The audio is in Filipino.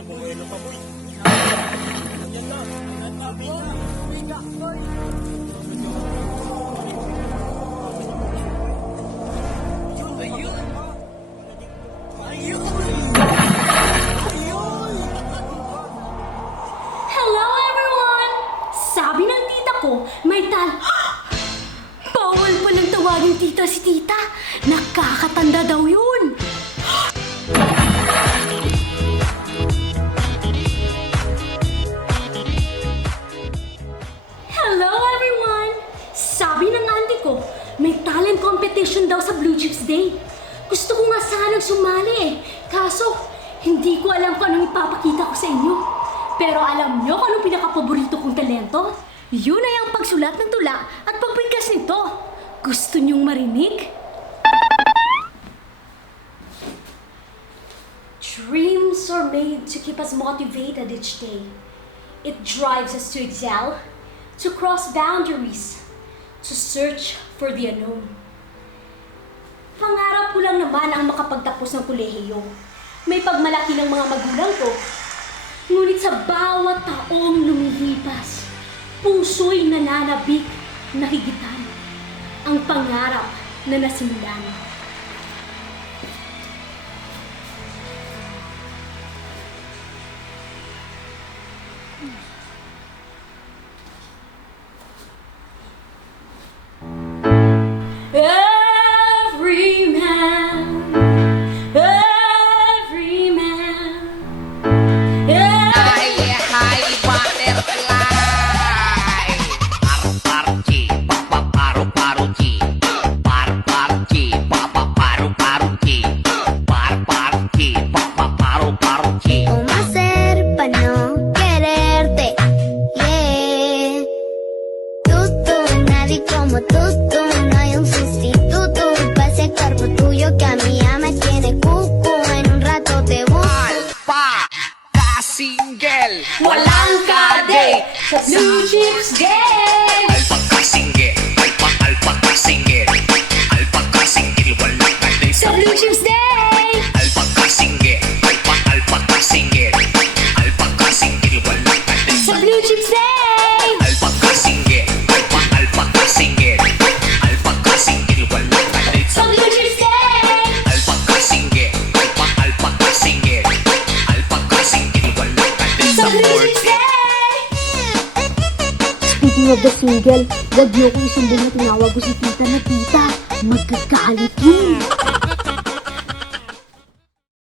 Buwelo pa, boy. Yan na. Biga, boy. Ayun. Ayun. Ayun. Hello everyone! Sabi ng tita ko, may Bawal pa lang tawagin tita si tita. Nakakatanda daw yun. Hello everyone! Sabi ng auntie ko, may talent competition daw sa Blue Chips Day. Gusto ko nga sanang sumali eh. Kaso, hindi ko alam kung anong ipapakita ko sa inyo. Pero alam nyo kung anong pinaka-paborito kong talento? Yun ay ang pagsulat ng tula at pagbigkas nito. Gusto nyong marinig? Dreams are made to keep us motivated each day. It drives us to excel, to cross boundaries, to search for the unknown. Pangarap ko lang naman ang makapagtapos ng kolehiyo. May pagmalaki ng mga magulang ko. Ngunit sa bawat taong lumilipas, puso'y nananabik na higitan ang pangarap na nasimulan. Every man, Hi, butterfly. Paru-paru-chi, paru-paru-chi. Paru-paru-chi, paru-paru-chi. Paru-paru-chi, paru-paru-chi. ¿Cómo hacer para no quererte? Yeah. Nadie como tú, no hay un sustituto para ese cuerpo tuyo que a mí ya me tiene cuco. En un rato te busco. Alpa, ka-single. walang kade sa Blue Chips Day! Alpa ka-single. Alpa ka-single. Alpa ka-single. Walang kade Sa Blue Chips Day! Alpa ka-single. Alpa ka-single. Alpa ka-single. Walang kade Sa Blue Chips Day! Alpa ka-single. Alpa ka-single. Alpa ka-single. Walang kade Sa Blue Chips Day! Alpa ka-single. Alpa ka-single. Alpa ka-single. Walang kade Sa Blue Chips Day! Speaking of the single, wag niyo kong isumbong na tinawag ko si tita na tita. Magkagalit yun.